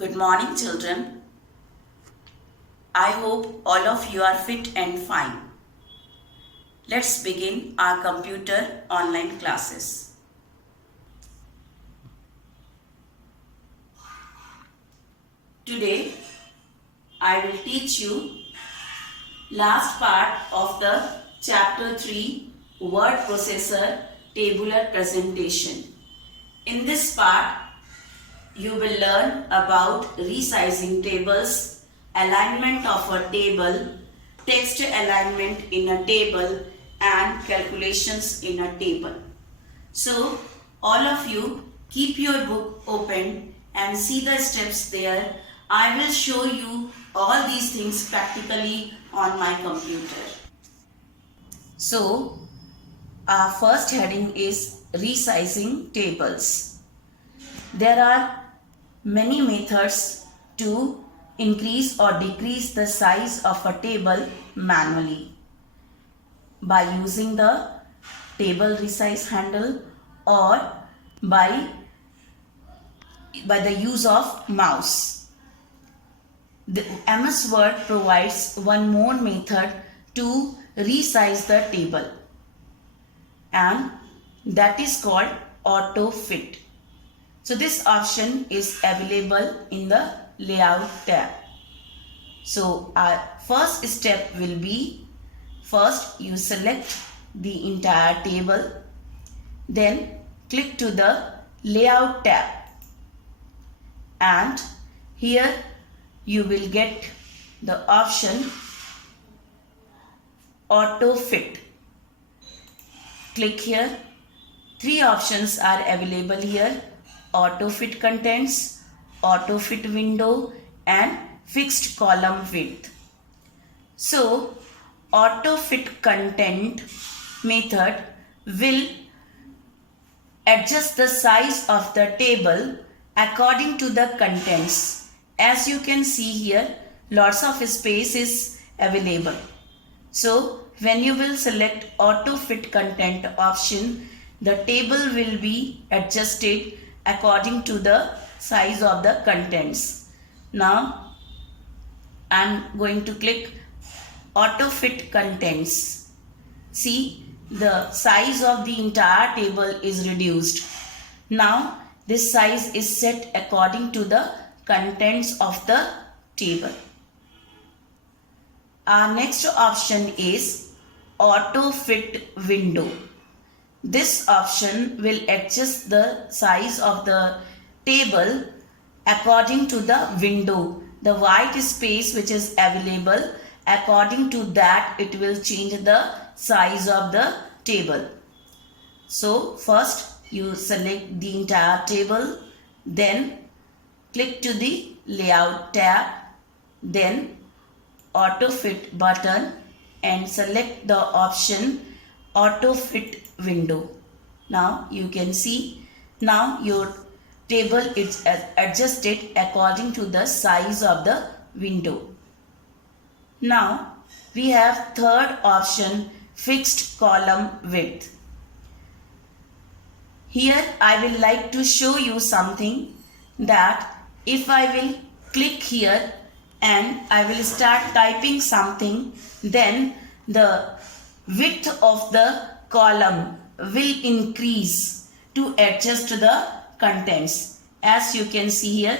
Good morning, children. I hope all of you are fit and fine. Let's begin our computer online classes. Today, I will teach you last part of the chapter 3 word processor tabular presentation. In this part, you will learn about resizing tables, alignment of a table, text alignment in a table, and calculations in a table. So, all of you keep your book open and see the steps there. I will show you all these things practically on my computer. So, our first heading is resizing tables. There are many methods to increase or decrease the size of a table manually by using the table resize handle or by the use of mouse. The MS Word provides one more method to resize the table, and that is called auto fit. So this option is available in the layout tab. So our first step will be, first you select the entire table, then click to the layout tab, and here you will get the option auto fit. Click here. Three options are available here: auto fit contents, auto fit window, and fixed column width. So auto fit content method will adjust the size of the table according to the contents. As you can see here, lots of space is available. So when you will select auto fit content option, the table will be adjusted according to the size of the contents. Now I am going to click auto fit contents. See, the size of the entire table is reduced. Now this size is set according to the contents of the table. Our next option is auto fit window. This option will adjust the size of the table according to the window, the white space which is available. According to that, it will change the size of the table. So first you select the entire table, then click to the layout tab, then auto fit button, and select the option auto fit window. Now you can see, now your table is adjusted according to the size of the window. Now we have third option, fixed column width. Here I will like to show you something, that if I will click here and I will start typing something, then the width of the column will increase to adjust the contents. As you can see here,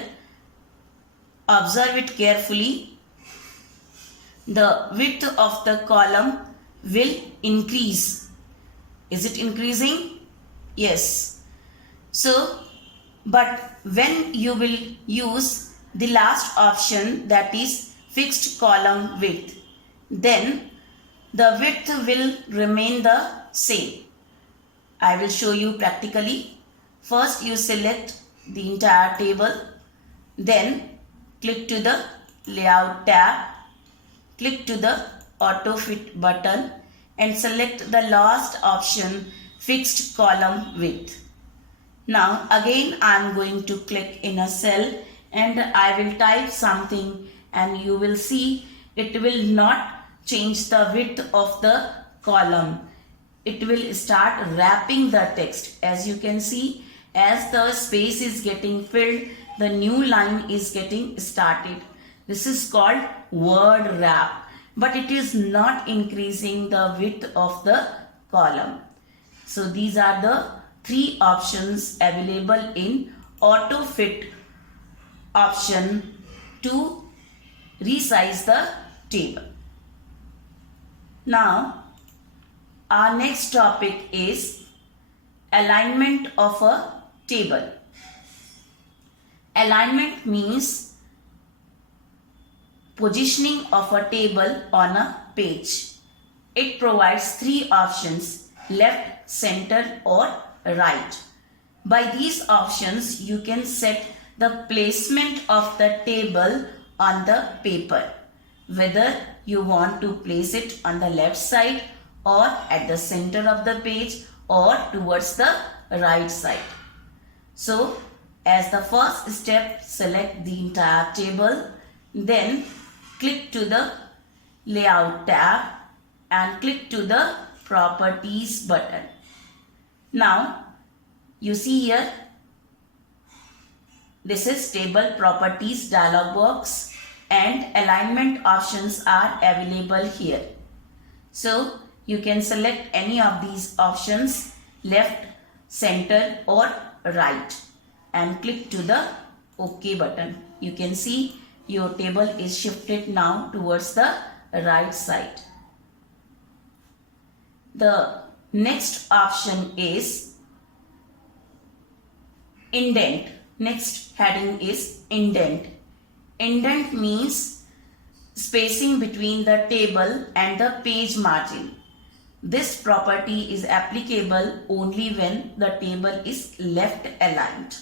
observe it carefully. The width of the column will increase. Is it increasing? Yes. So, but when you will use the last option, that is fixed column width, then the width will remain the same. I will show you practically. First you select the entire table, then click to the layout tab, click to the auto fit button, and select the last option, fixed column width. Now again I am going to click in a cell and I will type something, and you will see it will not change the width of the column. It will start wrapping the text. As you can see, As the space is getting filled, the new line is getting started. This is called word wrap, but it is not increasing the width of the column. So these are the three options available in auto fit option to resize the table. Now our next topic is alignment of a table. Alignment means positioning of a table on a page. It provides three options: left, center or right. By these options you can set the placement of the table on the paper, whether you want to place it on the left side or at the center of the page or towards the right side. So as the first step, select the entire table, then click to the layout tab and click to the properties button. Now you see here, this is table properties dialog box and alignment options are available here. So you can select any of these options, left, center or right, and click to the OK button. You can see your table is shifted now towards the right side. The next option is indent. Next heading is indent. Indent means spacing between the table and the page margin. This property is applicable only when the table is left aligned.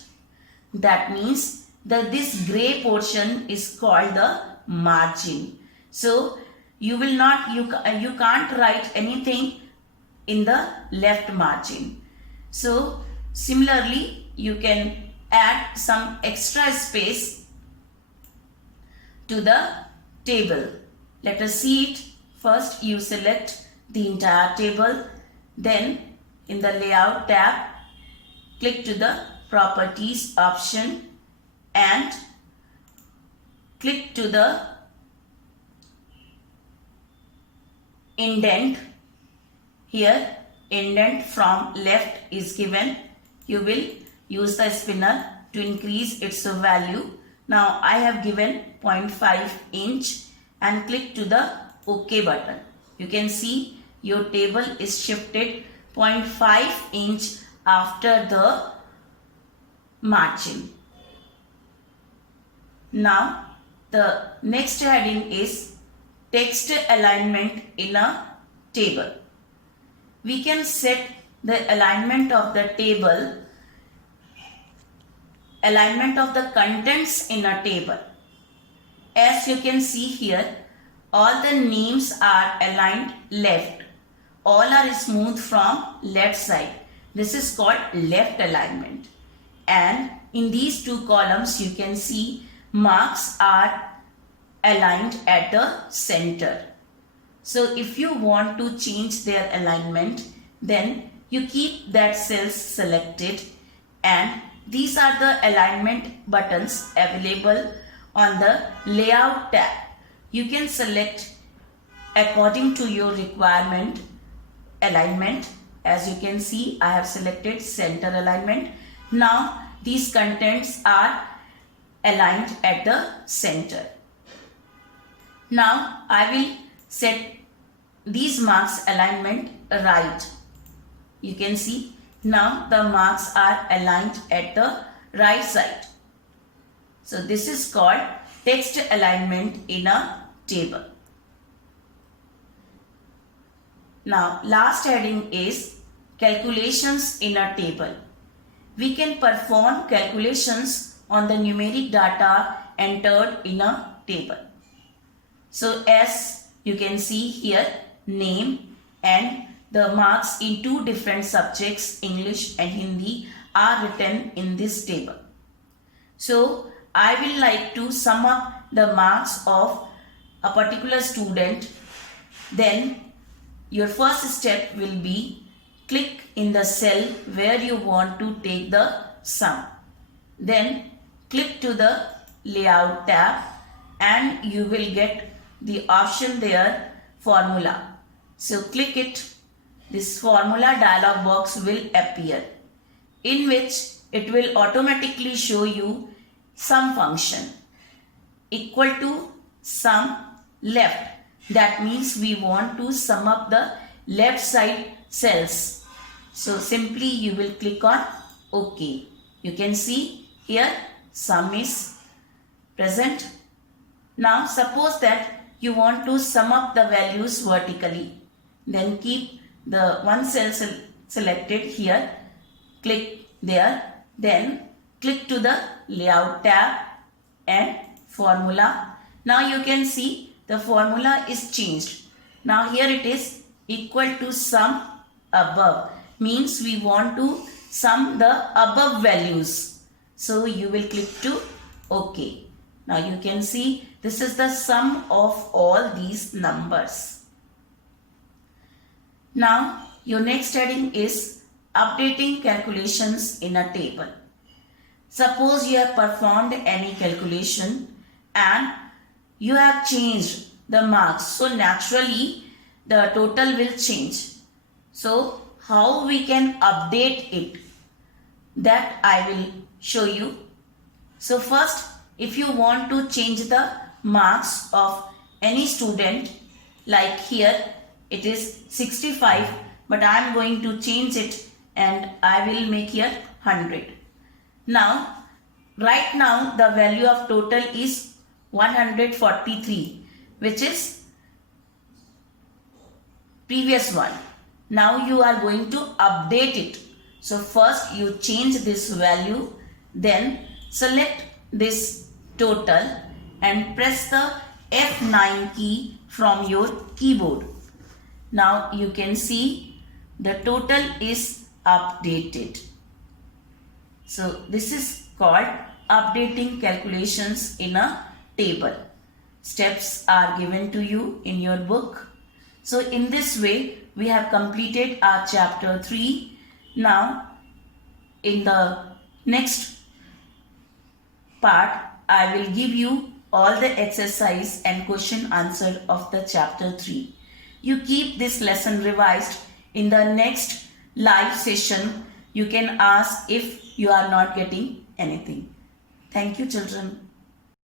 That means that this gray portion is called the margin. So you can't write anything in the left margin. So similarly, you can add some extra space to the table. Let us see it. First you select the entire table, then in the layout tab click to the properties option and click to the indent. Here indent from left is given. You will use the spinner to increase its value. Now I have given 0.5 inch and click to the OK button. You can see your table is shifted 0.5 inch after the margin. Now the next heading is text alignment in a table. We can set the alignment of the table, alignment of the contents in a table. As you can see here, all the names are aligned left. All are smooth from left side. This is called left alignment. And in these two columns you can see marks are aligned at the center. So if you want to change their alignment, then you keep that cells selected, and these are the alignment buttons available on the layout tab. You can select according to your requirement alignment. As you can see, I have selected center alignment. Now these contents are aligned at the center. Now I will set these marks alignment right. You can see now the marks are aligned at the right side. So this is called text alignment in a table. Now last heading is calculations in a table. We can perform calculations on the numeric data entered in a table. So as you can see here, name and the marks in two different subjects, English and Hindi, are written in this table. So I will like to sum up the marks of a particular student. Then your first step will be click in the cell where you want to take the sum. Then click to the layout tab and you will get the option there, formula. So click it. This formula dialog box will appear, in which it will automatically show you sum function equal to sum left. That means we want to sum up the left side cells. So simply you will click on OK. You can see here sum is present. Now suppose that you want to sum up the values vertically. Then keep the one cell selected here. Click there. Then click to the layout tab and formula. Now you can see the formula is changed. Now here it is equal to sum above. Means we want to sum the above values. So you will click to OK. Now you can see this is the sum of all these numbers. Now your next heading is updating calculations in a table. Suppose you have performed any calculation and you have changed the marks. So naturally the total will change. So how we can update it, that I will show you. So first, if you want to change the marks of any student, like here it is 65, but I am going to change it and I will make here 100. Now, right now the value of total is 143, which is previous one. Now you are going to update it. So first you change this value, then select this total and press the F9 key from your keyboard. Now you can see the total is updated. So this is called updating calculations in a table. Steps are given to you in your book. So in this way we have completed our chapter 3. Now in the next part I will give you all the exercise and question answer of the chapter 3. You keep this lesson revised. In the next live session you can ask if you are not getting anything. Thank you, children.